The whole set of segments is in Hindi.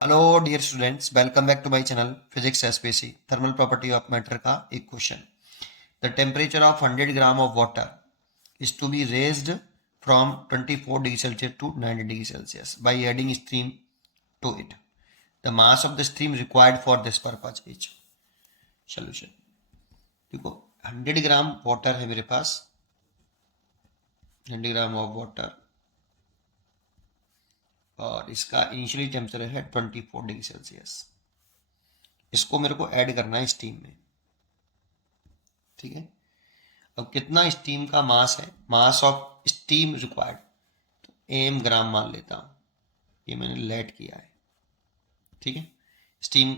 Hello dear students, welcome back to my channel physics SPC. Thermal property of matter का एक क्वेश्चन। The temperature of 100 gram of water is to be raised from 24 degree Celsius to 90 degree Celsius by adding steam to it. The mass of the steam required for this purpose is. Solution देखो, 100 ग्राम वाटर है मेरे पास। 100 ग्राम ऑफ वाटर और इसका इनिशियली टेम्परेचर है 24 डिग्री सेल्सियस। इसको मेरे को ऐड करना है स्टीम में, ठीक है। अब कितना स्टीम का मास है, मास ऑफ स्टीम रिक्वायर्ड, तो एम ग्राम मान लेता हूं। ये मैंने लेट किया है, ठीक है। स्टीम,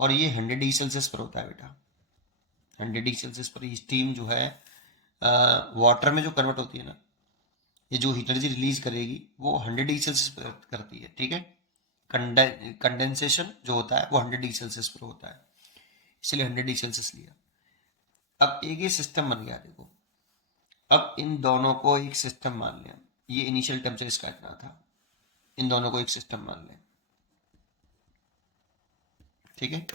और ये 100 डिग्री सेल्सियस पर होता है बेटा। 100 डिग्री सेल्सियस पर ये स्टीम जो है वाटर में जो कन्वर्ट होती है ना, ये जो हीट एनर्जी रिलीज करेगी वो 100 डिग्री सेल्सियस पर करती है, ठीक है। कंडेंसेशन जो होता है वो 100 डिग्री सेल्सियस पर होता है, इसलिए 100 डिग्री सेल्सियस लिया। अब एक ये सिस्टम बन गया, देखो। अब इन दोनों को एक सिस्टम मान लिया। ये इनिशियल टेम्परेचर इसका इतना था, इन दोनों को एक सिस्टम मान लें, ठीक है।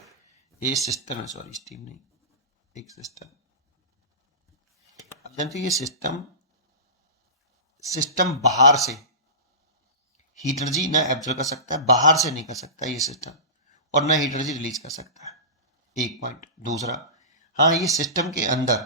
ये सिस्टम है, सॉरी स्टीम नहीं, एक सिस्टम। अब जानते हो ये सिस्टम सिस्टम बाहर से हीट एनर्जी ना एब्जॉर्ब कर सकता है, बाहर से नहीं कर सकता ये सिस्टम, और ना हीट एनर्जी रिलीज कर सकता है। एक पॉइंट। दूसरा, हाँ, ये सिस्टम के अंदर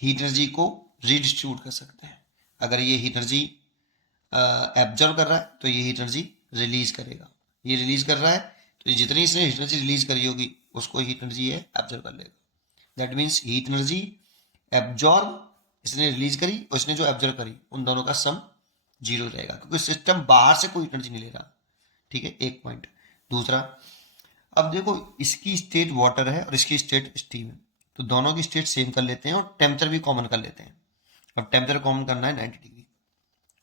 हीट एनर्जी को रीडिस्ट्रीब्यूट कर सकते हैं। अगर ये हीट एनर्जी एब्जॉर्ब कर रहा है तो ये हीट एनर्जी रिलीज करेगा। ये रिलीज कर रहा है तो जितनी इसने हीट एनर्जी रिलीज करी होगी उसको हीट एनर्जी ये एब्जॉर्ब कर लेगा। That means heat energy absorb इसने रिलीज करी और इसने जो एब्जॉर्ब करी, उन दोनों का सम जीरो रहेगा, क्योंकि सिस्टम बाहर से कोई एनर्जी नहीं ले रहा, ठीक है। एक पॉइंट। दूसरा, अब देखो, इसकी स्टेट वाटर है और इसकी स्टेट स्टीम है, तो दोनों की स्टेट सेम कर लेते हैं और टेम्परेचर भी कॉमन कर लेते हैं। अब टेम्परेचर कॉमन करना है 90 डिग्री।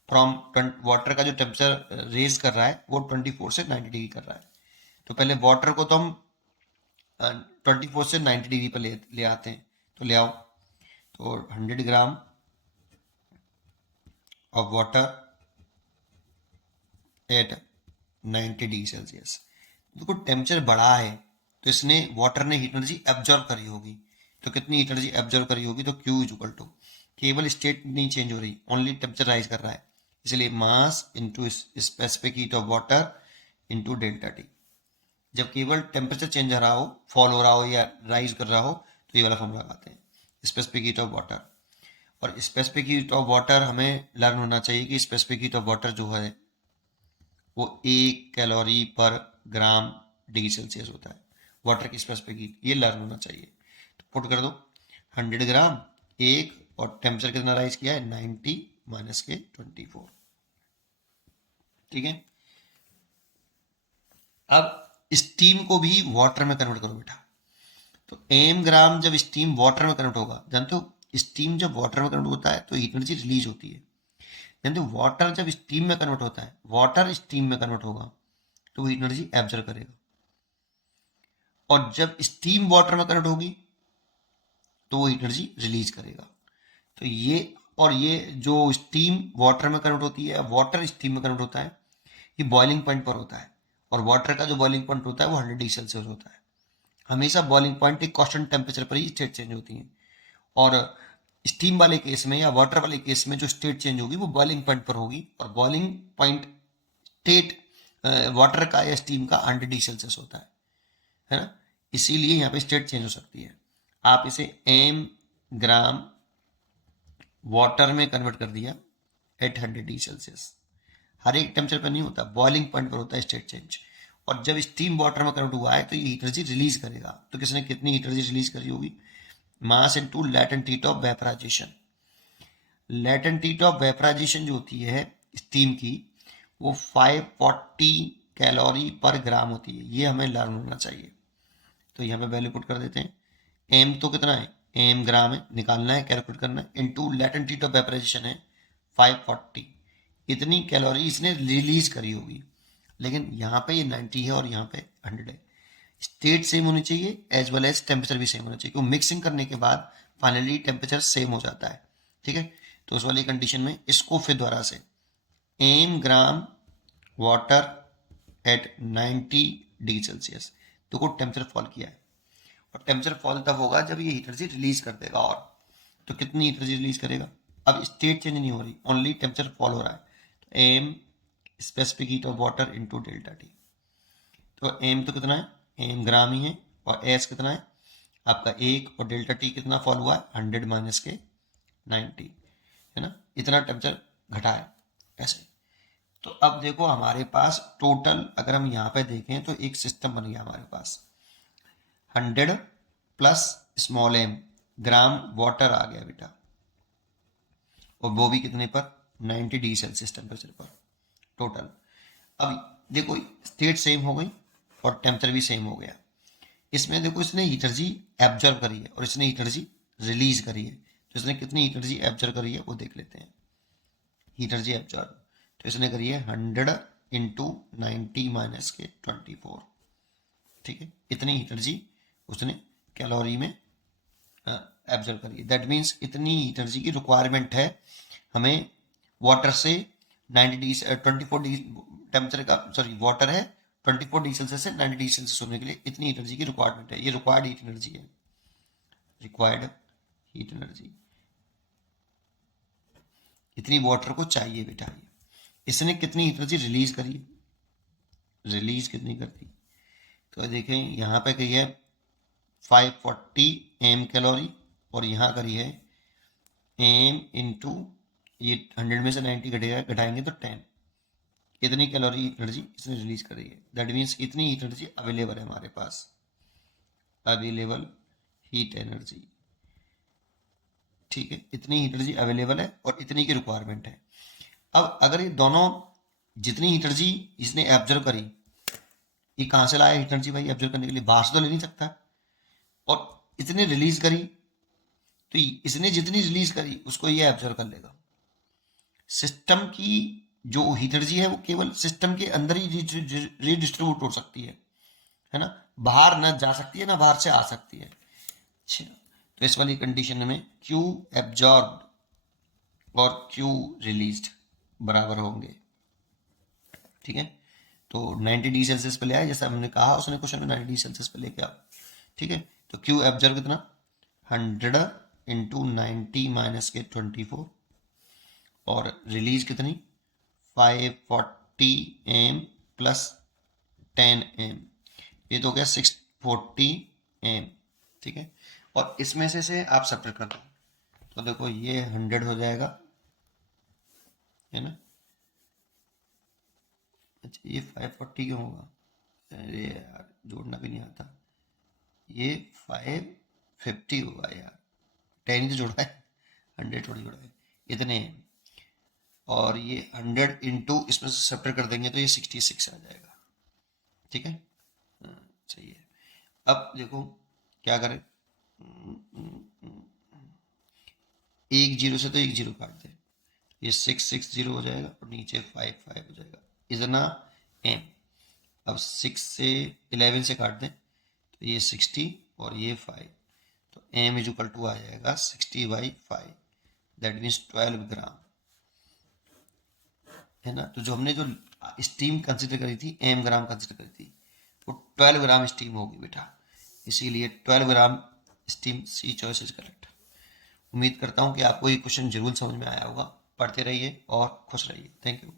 फ्रॉम वाटर का जो टेम्परेचर रेज कर रहा है वो 24 से 90 डिग्री कर रहा है, तो पहले वाटर को तो हम 24 से 90 डिग्री पर ले आते हैं, तो ले आओ। तो 100 gram of water at 90 degree Celsius. देखो, टेम्परेचर बढ़ा है तो इसने वाटर ने हीट एनर्जी एब्जॉर्ब करी होगी, तो कितनी हीट एनर्जी एब्जॉर्ब करी होगी, तो Q इज इक्वल टू, केवल स्टेट नहीं चेंज हो रही, ओनली टेम्परेचर राइज कर रहा है, इसलिए mass into specific heat of water into delta T. जब केवल टेम्परेचर चेंज हो रहा हो, फॉल हो रहा हो या राइज कर रहा हो, तो ये वाला फॉर्मूला लगाते हैं, स्पेसिफिक हीट ऑफ वाटर। और स्पेसिफिक हीट ऑफ वाटर हमें लर्न होना चाहिए कि स्पेसिफिक हीट ऑफ वाटर जो है वो 1 कैलोरी पर ग्राम डिग्री सेल्सियस होता है। वाटर की स्पेसिफिक हीट ये लर्न होना चाहिए। तो पुट कर दो 100 ग्राम एक, और टेम्परेचर कितना राइज किया है 90 माइनस के 24, ठीक है। अब स्टीम को भी वाटर में कन्वर्ट करो बेटा। तो एम ग्राम जब स्टीम वाटर में कन्वर्ट होगा, जानते हो स्टीम जब वाटर में कन्वर्ट होता है तो हीट एनर्जी रिलीज होती है। जानते हो वाटर जब स्टीम में कन्वर्ट होता है, वाटर स्टीम में कन्वर्ट होगा तो वो हीट एनर्जी एब्जॉर्ब करेगा, और जब स्टीम वाटर में कन्वर्ट होगी तो वो हीट एनर्जी रिलीज करेगा। तो ये, और ये जो स्टीम वाटर में कन्वर्ट होती है, वाटर स्टीम में कन्वर्ट होता है, ये बॉइलिंग पॉइंट पर होता है, और वाटर का जो बॉइलिंग पॉइंट होता है वो 100 डिग्री सेल्सियस होता है। हमेशा बॉइलिंग पॉइंट एक कांस्टेंट टेम्परेचर पर ही स्टेट चेंज होती है, और स्टीम वाले केस में या वाटर वाले केस में जो स्टेट चेंज होगी वो बॉइलिंग पॉइंट पर होगी, और बॉइलिंग पॉइंट स्टेट वाटर का या स्टीम का 100 डिग्री सेल्सियस होता है ना। इसीलिए यहाँ पे स्टेट चेंज हो सकती है। आप इसे एम ग्राम वाटर में कन्वर्ट कर दिया एट 100 डिग्री सेल्सियस। हर एक टेम्परेचर पर नहीं होता, बॉइलिंग पॉइंट पर होता है स्टेट चेंज। और जब स्टीम वाटर में कन्वर्ट हुआ है तो ये हीट एनर्जी रिलीज करेगा। तो किसने कितनी हीट एनर्जी रिलीज करी होगी, mass into latent heat of vaporisation. Latent heat of vaporisation जो होती है स्टीम की, वो 540 कैलोरी पर ग्राम होती है। ये हमें लर्न होना चाहिए, तो यहाँ पे वैल्यू पुट कर देते हैं। एम तो कितना है, एम ग्राम है, निकालना है, कैलकुलेट करना है, into latent heat of vaporisation है 540। इतनी कैलोरी इसने रिलीज करी होगी, लेकिन यहाँ पे ये 90 है और यहाँ पे 100 है। स्टेट सेम होनी चाहिए एज वेल एज टेम्परेचर भी सेम होना चाहिए, क्योंकि मिक्सिंग करने के बाद फाइनली टेम्परेचर सेम हो जाता है, ठीक है। तो उस वाली कंडीशन में इसको फिर दोबारा से M gram water at 90 degree Celsius. देखो टेम्परेचर फॉल किया है, और टेम्परेचर फॉल तब होगा जब ये हीट एनर्जी रिलीज कर देगा। और तो कितनी हीट एनर्जी रिलीज करेगा? अब स्टेट चेंज नहीं हो रही, ओनली टेम्परेचर फॉल हो रहा है। तो M specific heat of water into delta T. तो एम तो कितना है, एम ग्राम ही है, और एस कितना है आपका 1, और डेल्टा टी कितना फॉल हुआ है 100 माइनस के 90, है ना, इतना टेम्परेचर घटा है ऐसे। तो अब देखो हमारे पास टोटल अगर हम यहाँ पे देखें तो एक सिस्टम बन गया हमारे पास, 100 plus small m gram water आ गया बेटा, और वो भी कितने पर 90 डिग्री सेल्सियस टेम्परेचर पर टोटल। अब देखो स्टेट सेम हो गई और टेम्परेचर भी सेम हो गया। इसमें देखो इसने हीट एनर्जी एब्जॉर्व करी है और इसने हीट एनर्जी रिलीज करी है। तो इसने कितनी हीट एनर्जी एब्जॉर्व करी है वो देख लेते हैं। हीट एनर्जी एब्जॉर्व तो इसने करी है 100 इंटू 90 माइनस के 24, ठीक है, इतनी हीट एनर्जी उसने कैलोरी में एब्जॉर्व करी है। दैट मीन्स इतनी हीट एनर्जी की रिक्वायरमेंट है हमें वाटर से 90 डिग्री 24 डिग्री टेम्परेचर का, सॉरी वाटर है 24 डिग्री सेल्सियस से 90 डिग्री सेल्सियस होने के लिए इतनी हीट एनर्जी की रिक्वायरमेंट है। ये रिक्वायर्ड हीट एनर्जी है, रिक्वायर्ड हीट एनर्जी, इतनी वाटर को चाहिए बेटा। ये इसने कितनी हीट एनर्जी रिलीज करी है, रिलीज कितनी करती, तो देखें यहाँ पे कही है 540 एम कैलोरी, और यहाँ करी है एम इंटू ये 100 में से 90 घटेगा, घटाएंगे तो 10, इतनी कैलोरी एनर्जी इसने रिलीज करी है। दैट मीन्स इतनी हीट एनर्जी अवेलेबल है हमारे पास, अवेलेबल हीट एनर्जी, ठीक है, इतनी हीट एनर्जी अवेलेबल है और इतनी की रिक्वायरमेंट है। अब अगर ये दोनों जितनी हीट एनर्जी इसने एब्जॉर्व करी, ये कहाँ से लाया हीट एनर्जी भाई एब्जॉर्व करने के लिए, बाहर से तो ले नहीं सकता, और इतने रिलीज करी तो इसने जितनी रिलीज करी उसको ये एब्जॉर्व कर लेगा। सिस्टम की जो हीट एनर्जी है वो केवल सिस्टम के अंदर ही रीडिस्ट्रीब्यूट हो सकती है ना, बाहर ना जा सकती है ना बाहर से आ सकती है। अच्छा, तो इस वाली कंडीशन में Q एब्जॉर्ब और Q रिलीज्ड बराबर होंगे, ठीक है। तो 90 डिग्री सेल्सियस पे ले आए, जैसा हमने कहा उसने क्वेश्चन में 90 डिग्री सेल्सियस पे लेके आओ, ठीक है। तो Q एब्जॉर्ब कितना 100 इंटू 90 माइनस के 24, और रिलीज कितनी 540 एम प्लस 10 एम, ये तो हो गया 640 एम, ठीक है। और इसमें से आप सब्ट्रैक्ट कर दो, तो देखो ये 100 हो जाएगा, है ना। अच्छा ये 540 क्यों होगा, अरे यार जोड़ना भी नहीं आता, ये 550 होगा यार, 10 ही तो जोड़ा है, 100 थोड़ी जोड़ा है, इतने हैं। और ये 100 इंटू इसमें से सब्ट्रैक्ट कर देंगे तो ये 66 आ जाएगा, ठीक है। सही है। अब देखो क्या करें, एक जीरो से तो एक जीरो काट दे, ये 660 हो जाएगा और नीचे 55 हो जाएगा, इतना एम। अब 6 से 11 से काट दें तो ये 60 और ये 5, तो एम इज इक्वल टू आ जाएगा 60/5, दैट मीन्स 12 ग्राम, है ना। तो जो हमने जो स्टीम कंसिडर करी थी एम ग्राम कंसिडर करी थी, वो 12 ग्राम स्टीम होगी बेटा, इसीलिए 12 gram steam, C choice is correct. उम्मीद करता हूँ कि आपको ये क्वेश्चन जरूर समझ में आया होगा। पढ़ते रहिए और खुश रहिए। Thank you.